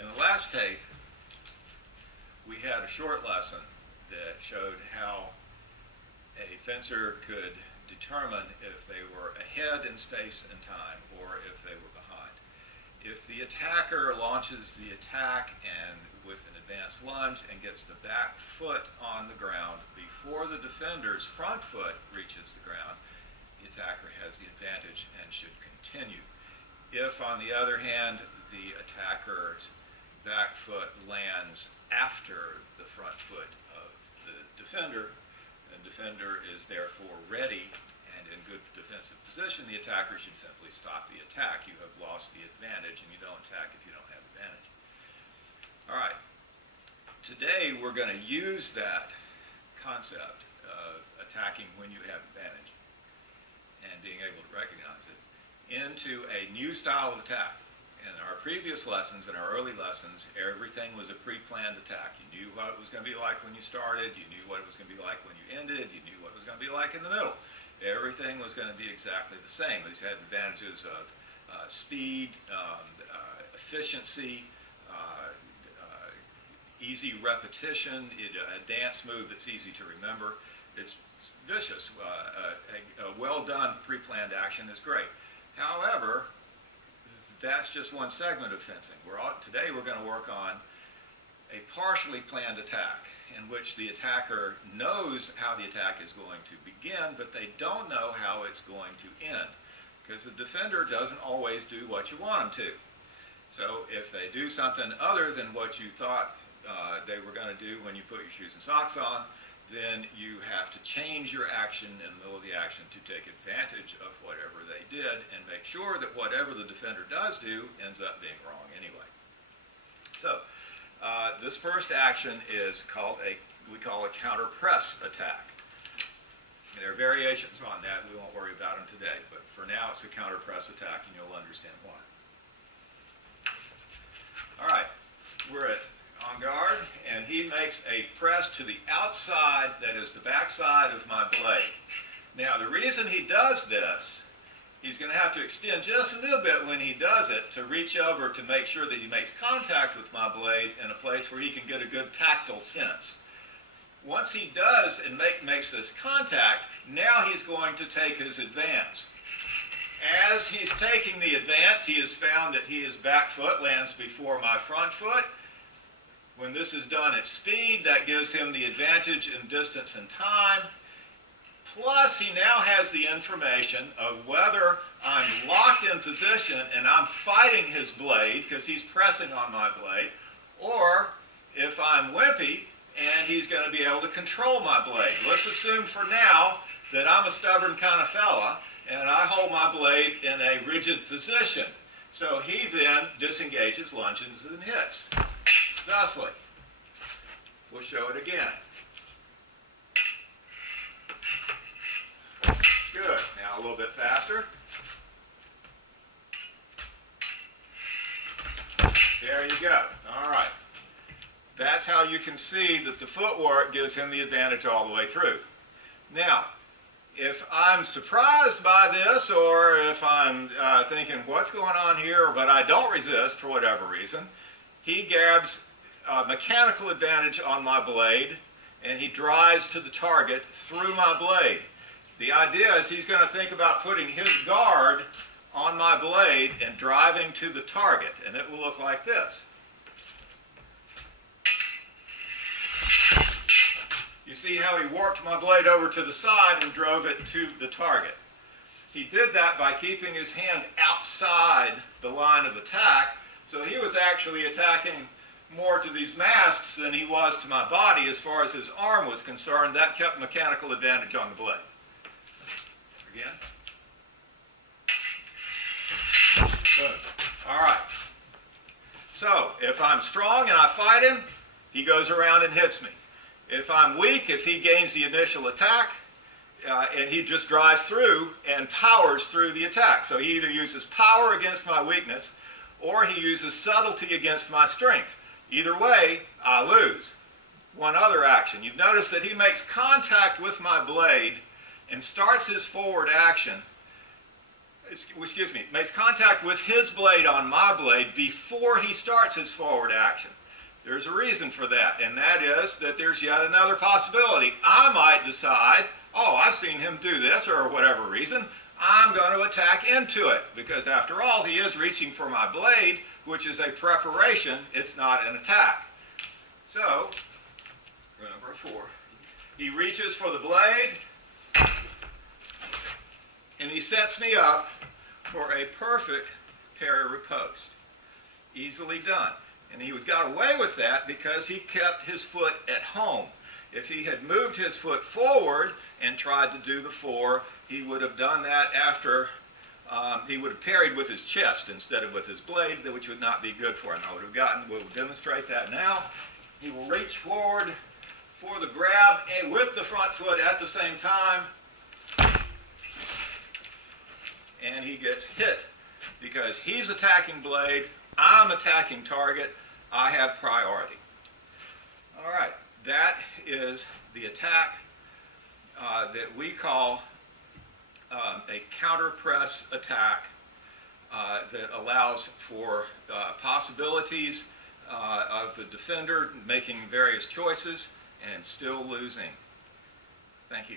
In the last tape, we had a short lesson that showed how a fencer could determine if they were ahead in space and time or if they were behind. If the attacker launches the attack and with an advanced lunge and gets the back foot on the ground before the defender's front foot reaches the ground, the attacker has the advantage and should continue. If, on the other hand, the attacker's back foot lands after the front foot of the defender, and the defender is therefore ready and in good defensive position, the attacker should simply stop the attack. You have lost the advantage, and you don't attack if you don't have advantage. All right. Today we're going to use that concept of attacking when you have advantage and being able to recognize it into a new style of attack. In our previous lessons, in our early lessons, everything was a pre-planned attack. You knew what it was going to be like when you started, you knew what it was going to be like when you ended, you knew what it was going to be like in the middle. Everything was going to be exactly the same. These had advantages of speed, efficiency, easy repetition, a dance move that's easy to remember. It's vicious. A well-done pre-planned action is great. However, that's just one segment of fencing. Today we're going to work on a partially planned attack in which the attacker knows how the attack is going to begin, but they don't know how it's going to end, because the defender doesn't always do what you want them to. So if they do something other than what you thought they were going to do when you put your shoes and socks on, then you have to change your action in the middle of the action to take advantage of whatever they did and make sure that whatever the defender does do ends up being wrong anyway. So this first action is called we call a counter press attack. There are variations on that. We won't worry about them today, but for now it's a counter press attack, and you'll understand why. All right, we're at on guard, and he makes a press to the outside, that is the backside of my blade. Now the reason he does this, he's going to have to extend just a little bit when he does it to reach over to make sure that he makes contact with my blade in a place where he can get a good tactile sense. Once he does and makes this contact, now he's going to take his advance. As he's taking the advance, he has found that his back foot lands before my front foot. When this is done at speed, that gives him the advantage in distance and time. Plus, he now has the information of whether I'm locked in position and I'm fighting his blade because he's pressing on my blade, or if I'm wimpy and he's going to be able to control my blade. Let's assume for now that I'm a stubborn kind of fella and I hold my blade in a rigid position. So he then disengages, lunges, and hits. Thusly, we'll show it again. Good. Now a little bit faster. There you go. All right. That's how you can see that the footwork gives him the advantage all the way through. Now, if I'm surprised by this, or if I'm thinking, what's going on here, but I don't resist for whatever reason, he grabs mechanical advantage on my blade, and he drives to the target through my blade. The idea is he's going to think about putting his guard on my blade and driving to the target, and it will look like this. You see how he warped my blade over to the side and drove it to the target. He did that by keeping his hand outside the line of attack, so he was actually attacking more to these masks than he was to my body. As far as his arm was concerned, that kept mechanical advantage on the blade. Again. Good. All right. So, if I'm strong and I fight him, he goes around and hits me. If I'm weak, if he gains the initial attack, and he just drives through and powers through the attack. So he either uses power against my weakness, or he uses subtlety against my strength. Either way, I lose. One other action. You've noticed that he makes contact with my blade and starts his forward action excuse me, makes contact with his blade on my blade before he starts his forward action. There's a reason for that, and that is that there's yet another possibility. I might decide, oh, I've seen him do this, or whatever reason, I'm going to attack into it, because after all, he is reaching for my blade, which is a preparation, it's not an attack. So, number 4, he reaches for the blade, and he sets me up for a perfect parry riposte. Easily done. And he got away with that because he kept his foot at home. If he had moved his foot forward and tried to do the 4, he would have done that after, he would have parried with his chest instead of with his blade, which would not be good for him. We'll demonstrate that now. He will reach forward for the grab and with the front foot at the same time, and he gets hit because he's attacking blade, I'm attacking target, I have priority. All right, that is the attack that we call a counter press attack that allows for possibilities of the defender making various choices and still losing. Thank you.